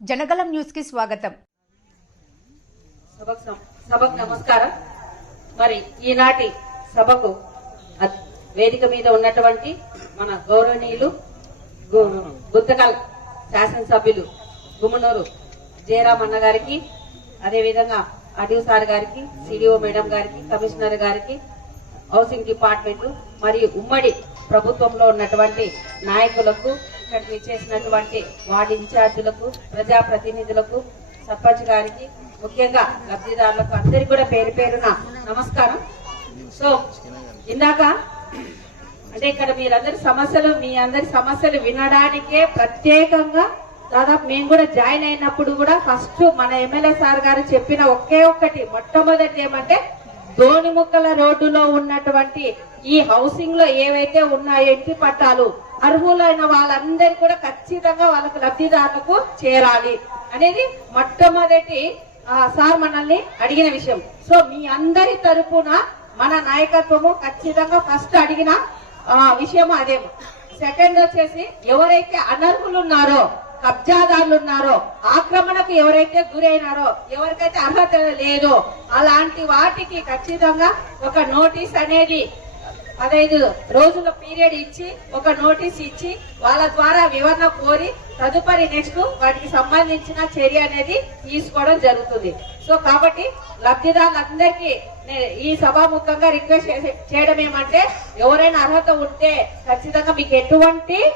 జనగలం న్యూస్కి స్వాగతం. సభకు నమస్కారం. మరి ఈనాటి సభకు వేదిక మీద ఉన్నటువంటి మన గౌరవనీయులు గు- గుత్తకల్ శాసనసభ్యులు గుమ్మనూరు జయరామ్ అన్న గారికి అదేవిధంగా అడివ్ సార్ గారికి సిడిఓ మేడం గారికి కమిషనర్ గారికి హౌసింగ్ డిపార్ట్మెంట్ మరియు ఉమ్మడి ప్రభుత్వంలో ఉన్నటువంటి నాయకులకు ఇక్కడికి చేసినటువంటి వార్డు ఇన్ఛార్జీలకు ప్రజాప్రతినిధులకు సర్పంచ్ గారికి ముఖ్యంగా లబ్ధిదారులకు అందరికి కూడా పేరు పేరున నమస్కారం. సో ఇందాక అంటే ఇక్కడ మీరందరి సమస్యలు మీ అందరి సమస్యలు వినడానికే ప్రత్యేకంగా దాదాపు మేము కూడా జాయిన్ అయినప్పుడు కూడా ఫస్ట్ మన ఎమ్మెల్యే సార్ గారు చెప్పిన ఒకే ఒక్కటి మొట్టమొదటి ఏమంటే దోణిముక్కల రోడ్డులో ఉన్నటువంటి ఈ హౌసింగ్లో ఏవైతే ఉన్నాయో ఇంటి పట్టాలు అర్హులైన వాళ్ళందరూ కూడా ఖచ్చితంగా వాళ్ళకు లబ్ధిదారులకు చేరాలి అనేది మొట్టమొదటి సార్ మనల్ని అడిగిన విషయం. సో మీ అందరి తరపున మన నాయకత్వము ఖచ్చితంగా ఫస్ట్ అడిగిన విషయం అదే. సెకండ్ వచ్చేసి ఎవరైతే అనర్హులు ఉన్నారో కబ్జాదారులు ఉన్నారో ఆక్రమణకు ఎవరైతే గురైనారో ఎవరికైతే అర్హత లేదో అలాంటి వాటికి ఖచ్చితంగా ఒక నోటీస్ అనేది పదహైదు రోజుల పీరియడ్ ఇచ్చి ఒక నోటీస్ ఇచ్చి వాళ్ళ ద్వారా వివరణ కోరి తదుపరి నెక్స్ట్ వాటికి సంబంధించిన చర్య అనేది తీసుకోవడం జరుగుతుంది. సో కాబట్టి లబ్ధిదారులందరికీ ఈ సభాముఖంగా రిక్వెస్ట్ చేసే- చేయడం ఏమంటే ఎవరైనా అర్హత ఉంటే ఖచ్చితంగా మీకు ఎటువంటి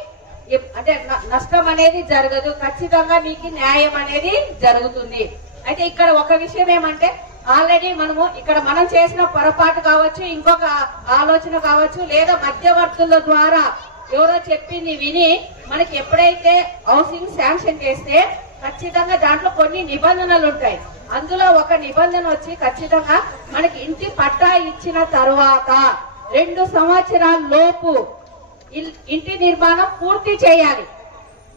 అంటే నష్టం అనేది జరగదు. ఖచ్చితంగా మీకు న్యాయం అనేది జరుగుతుంది. అయితే ఇక్కడ ఒక విషయం ఏమంటే ఆల్రెడీ మనము ఇక్కడ మనం చేసిన పొరపాటు కావచ్చు ఇంకొక ఆలోచన కావచ్చు లేదా మధ్యవర్తుల ద్వారా ఎవరో చెప్పింది విని మనకి ఎప్పుడైతే హౌసింగ్ శాంక్షన్ చేస్తే ఖచ్చితంగా దాంట్లో కొన్ని నిబంధనలు ఉంటాయి. అందులో ఒక నిబంధన వచ్చి ఖచ్చితంగా మనకి ఇంటి పట్టా ఇచ్చిన తర్వాత రెండు సంవత్సరాల లోపు ఇల్- ఇంటి నిర్మాణం పూర్తి చేయాలి.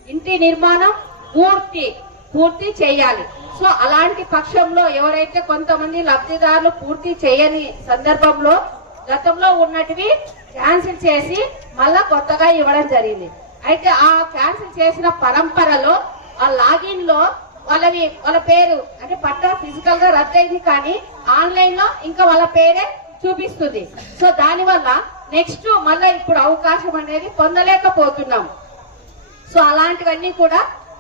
ఇంటి నిర్మాణం పూర్తి పూర్తి చేయాలి. సో అలాంటి పక్షంలో ఎవరైతే కొంతమంది లబ్ధిదారులు పూర్తి చేయని సందర్భంలో గతంలో ఉన్నటివి క్యాన్సిల్ చేసి మళ్ళా కొత్తగా ఇవ్వడం జరిగింది. అయితే ఆ క్యాన్సిల్ చేసిన పరంపరలో ఆ లాగిన్లో వాళ్ళవి వాళ్ళ పేరు అంటే పట్టా ఫిజికల్గా రద్దయింది కానీ ఆన్లైన్లో ఇంకా వాళ్ళ పేరే చూపిస్తుంది. సో దాని వల్ల నెక్స్ట్ మళ్ళీ ఇప్పుడు అవకాశం అనేది పొందలేకపోతున్నాం. సో అలాంటివన్నీ కూడా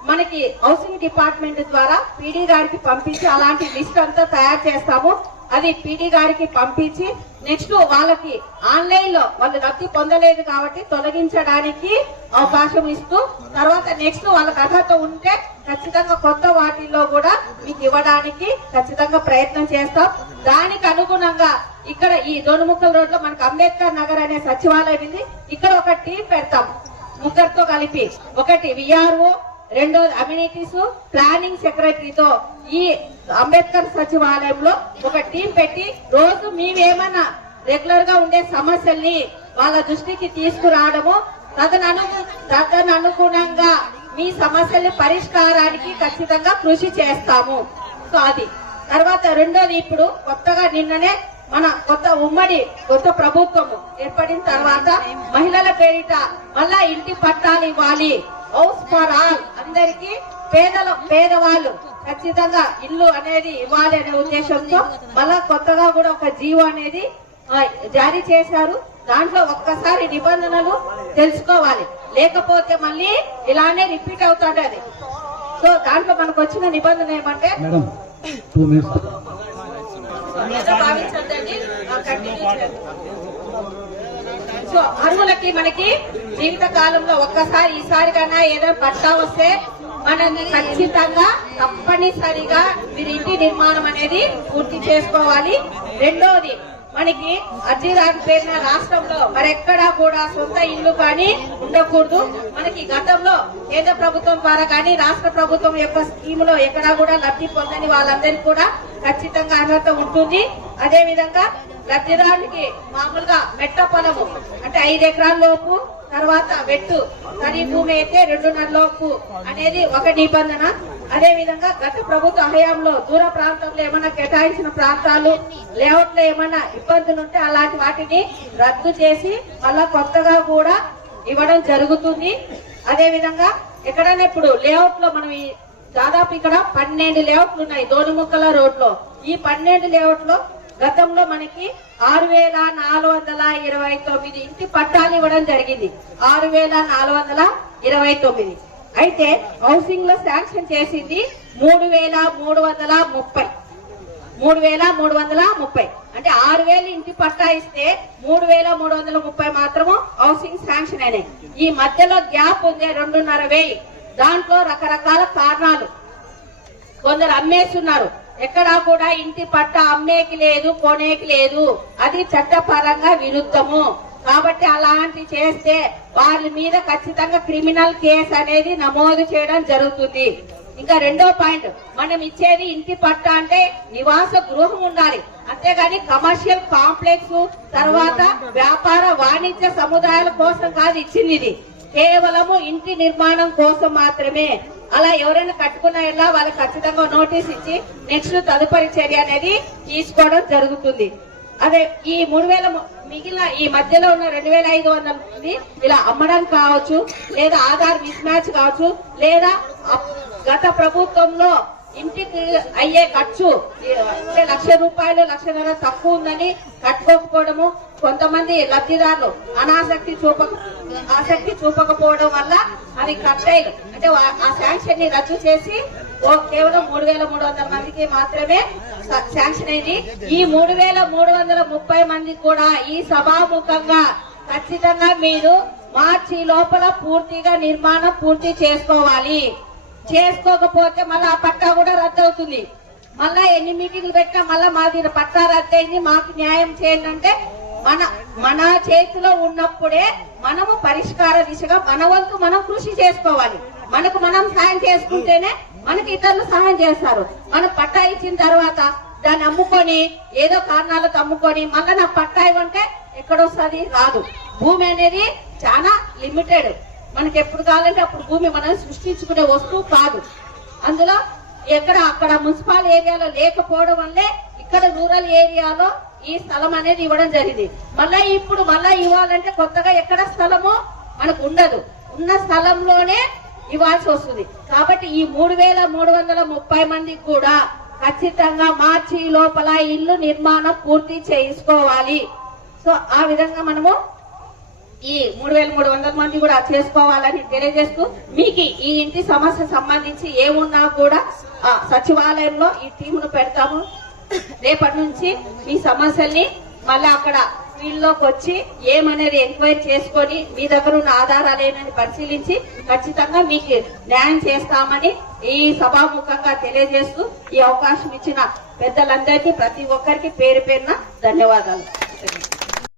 మనకి హౌసింగ్ డిపార్ట్మెంట్ ద్వారా పీడీ గారికి పంపించి అలాంటి లిస్ట్ అంతా తయారు చేస్తాము. అది పీడీ గారికి పంపించి నెక్స్ట్ వాళ్ళకి ఆన్లైన్లో వాళ్ళు లబ్ధి పొందలేదు కాబట్టి తొలగించడానికి అవకాశం ఇస్తూ తర్వాత నెక్స్ట్ వాళ్ళకి అర్హత ఉంటే ఖచ్చితంగా కొత్త వాటిల్లో కూడా మీకు ఇవ్వడానికి ఖచ్చితంగా ప్రయత్నం చేస్తాం. దానికి అనుగుణంగా ఇక్కడ ఈ దొనుముక్కల రోడ్లో మనకు అంబేద్కర్ నగర్ అనే సచివాలయం ఉంది. ఇక్కడ ఒక టీం పెడతాం. ముగ్గురితో కలిపి. ఒకటి విఆర్ఓ రెండోది అమ్యూనిటీస్ ప్లానింగ్ సెక్రటరీతో ఈ అంబేద్కర్ సచివాలయంలో ఒక టీం పెట్టి రోజు మేమేమన్నా రెగ్యులర్గా ఉండే సమస్యల్ని వాళ్ళ దృష్టికి తీసుకురావడము తదను తదనుగుణంగా మీ సమస్యల పరిష్కారానికి ఖచ్చితంగా కృషి చేస్తాము. సో అది. తర్వాత రెండోది ఇప్పుడు కొత్తగా నిన్ననే మన కొత్త ఉమ్మడి కొత్త ప్రభుత్వము ఏర్పడిన తర్వాత మహిళల పేరిట మళ్ళా ఇంటి పట్టాలు ఇవ్వాలి. హౌస్ ఫర్ ఆల్ అందరికి పేదల పేదవాళ్ళు ఖచ్చితంగా ఇల్లు అనేది ఇవ్వాలి అనే ఉద్దేశంతో మళ్ళా కొత్తగా కూడా ఒక జీవో అనేది జారీ చేశారు. దాంట్లో ఒక్కసారి నిబంధనలు తెలుసుకోవాలి. లేకపోతే మళ్ళీ ఇలానే రిపీట్ అవుతుంటది సో దాంట్లో మనకు వచ్చిన నిబంధన ఏమంటే మేడం సో అరువులకి మనకి జీవిత కాలంలో ఒక్కసారి ఈసారి కన్నా ఏదైనా పట్టా వస్తే మనల్ని ఖచ్చితంగా తప్పనిసరిగా మీరు ఇంటి నిర్మాణం అనేది పూర్తి చేసుకోవాలి. రెండోది మనకి అర్జీదారు పేరున రాష్ట్రంలో మరెక్కడా కూడా సొంత ఇల్లు కానీ ఉండకూడదు. మనకి గతంలో కేంద్ర ప్రభుత్వం ద్వారా కానీ రాష్ట్ర ప్రభుత్వం యొక్క స్కీమ్లో ఎక్కడా కూడా లబ్ధి పొందని వాళ్ళందరికీ కూడా ఖచ్చితంగా అర్హత ఉంటుంది. అదే విధంగా ప్రతిదానికి మామూలుగా మెట్ట పొలము అంటే ఐదు ఎకరాల లోపు తర్వాత వెట్టు ఖరీ భూమి అయితే రెండున్నర లోపు అనేది ఒక నిబంధన. అదే విధంగా గత ప్రభుత్వ హయాంలో దూర ప్రాంతంలో ఏమైనా కేటాయించిన ప్రాంతాలు లేఅవుట్లో ఏమైనా ఇబ్బందులు ఉంటే అలాంటి వాటిని రద్దు చేసి మళ్ళా కొత్తగా కూడా ఇవ్వడం జరుగుతుంది. అదే విధంగా ఎక్కడైనా ఇప్పుడు లేఅవుట్లో మనం దాదాపు ఇక్కడ పన్నెండు లేఅవుట్లు ఉన్నాయి దోణిముక్కల రోడ్లో ఈ పన్నెండు లేఅవుట్లో గతంలో మనకి ఆరు వేల నాలుగు వందల ఇరవై తొమ్మిది ఇంటి పట్టాలు ఇవ్వడం జరిగింది. ఆరు వేల నాలుగు వందల ఇరవై తొమ్మిది. అయితే హౌసింగ్లో శాంక్షన్ చేసింది మూడు వేల మూడు వందల ముప్పై. మూడు వేల మూడు వందల ముప్పై. అంటే ఆరు వేలు ఇంటి పట్టా ఇస్తే మూడు వేల మూడు వందల ముప్పై మాత్రము హౌసింగ్ శాంక్షన్ అయినాయి. ఈ మధ్యలో గ్యాప్ ఉంది రెండున్నర వేయి. దాంట్లో రకరకాల కారణాలు. కొందరు అమ్మేస్తున్నారు. ఎక్కడా కూడా ఇంటి పట్ట అమ్మేకి లేదు కొనేకి లేదు. అది చట్టపరంగా విరుద్ధము. కాబట్టి అలాంటి చేస్తే వారి మీద ఖచ్చితంగా క్రిమినల్ కేసు అనేది నమోదు చేయడం జరుగుతుంది. ఇంకా రెండో పాయింట్ మనం ఇచ్చేది ఇంటి పట్ట అంటే నివాస గృహం ఉండాలి. అంతేగాని కమర్షియల్ కాంప్లెక్స్ తర్వాత వ్యాపార వాణిజ్య సముదాయాల కోసం కాదు ఇచ్చింది ఇది. కేవలము ఇంటి నిర్మాణం కోసం మాత్రమే. అలా ఎవరైనా కట్టుకున్న ఇలా వాళ్ళకి ఖచ్చితంగా నోటీస్ ఇచ్చి నెక్స్ట్ తదుపరి చర్య అనేది తీసుకోవడం జరుగుతుంది. అదే ఈ మూడు వేల మిగిలిన ఈ మధ్యలో ఉన్న రెండు వేల ఐదు వందల మంది ఇలా అమ్మడం కావచ్చు లేదా ఆధార్ మిస్ మ్యాచ్ కావచ్చు లేదా గత ప్రభుత్వంలో ఇంటికి అయ్యే ఖర్చు అంటే లక్ష రూపాయలు లక్షన్నర తక్కువ ఉందని కట్టుకోకపోవడము కొంతమంది లబ్ధిదారులు అనాసక్తి చూపక ఆసక్తి చూపకపోవడం వల్ల అది కట్టైలు అంటే ఆ శాంక్షన్ని రద్దు చేసి ఓ కేవలం మూడు వేల మూడు వందల మందికి మాత్రమే శాంక్షన్ అయింది. ఈ మూడు వేల మూడు వందల ముప్పై మంది కూడా ఈ సభాముఖంగా ఖచ్చితంగా మీరు మార్చి లోపల పూర్తిగా నిర్మాణం పూర్తి చేసుకోవాలి. చేసుకోకపోతే మళ్ళీ ఆ పట్టా కూడా రద్దు అవుతుంది మళ్ళా ఎన్ని మీటింగ్లు పెట్టినా మళ్ళా మాది పట్టా రద్దయింది మాకు న్యాయం చేయండి అంటే మన మన చేతిలో ఉన్నప్పుడే మనము పరిష్కార దిశగా మన వంతు మనం కృషి చేసుకోవాలి. మనకు మనం సాయం చేసుకుంటేనే మనకి ఇతరులు సహాయం చేస్తారు. మనం పట్టా ఇచ్చిన తర్వాత దాన్ని అమ్ముకొని ఏదో కారణాలతో అమ్ముకొని మళ్ళీ నా పట్టా ఇవ్వంటే ఎక్కడొస్తుంది? రాదు. భూమి అనేది చాలా లిమిటెడ్ మనకి ఎప్పుడు కావాలంటే అప్పుడు భూమి మనం సృష్టించుకునే వస్తువు కాదు. అందులో ఎక్కడ అక్కడ మున్సిపల్ ఏరియాలో లేకపోవడం వల్లే ఇక్కడ రూరల్ ఏరియాలో ఈ స్థలం అనేది ఇవ్వడం జరిగింది. మళ్ళీ ఇప్పుడు మళ్ళా ఇవ్వాలంటే కొత్తగా ఎక్కడ స్థలము మనకు ఉండదు. ఉన్న స్థలంలోనే ఇవ్వాల్సి వస్తుంది. కాబట్టి ఈ మూడు వేల మూడు వందల ముప్పై మందికి కూడా ఖచ్చితంగా మార్చి లోపల ఇల్లు నిర్మాణం పూర్తి చేసుకోవాలి సో ఆ విధంగా మనము ఈ మూడు వేల మూడు వందల మంది కూడా చేసుకోవాలని తెలియజేస్తూ మీకు ఈ ఇంటి సమస్య సంబంధించి ఏమున్నా కూడా సచివాలయంలో ఈ టీమును పెడతాము. రేపటి నుంచి మీ సమస్యల్ని మళ్ళీ అక్కడ ఫీల్డ్ వచ్చి ఏమనేది ఎంక్వైరీ చేసుకొని మీ దగ్గర ఉన్న ఆధారాలు ఏమని పరిశీలించి ఖచ్చితంగా మీకు న్యాయం చేస్తామని ఈ సభాముఖంగా తెలియజేస్తూ ఈ అవకాశం ఇచ్చిన పెద్దలందరికీ ప్రతి ఒక్కరికి పేరు పేరున ధన్యవాదాలు.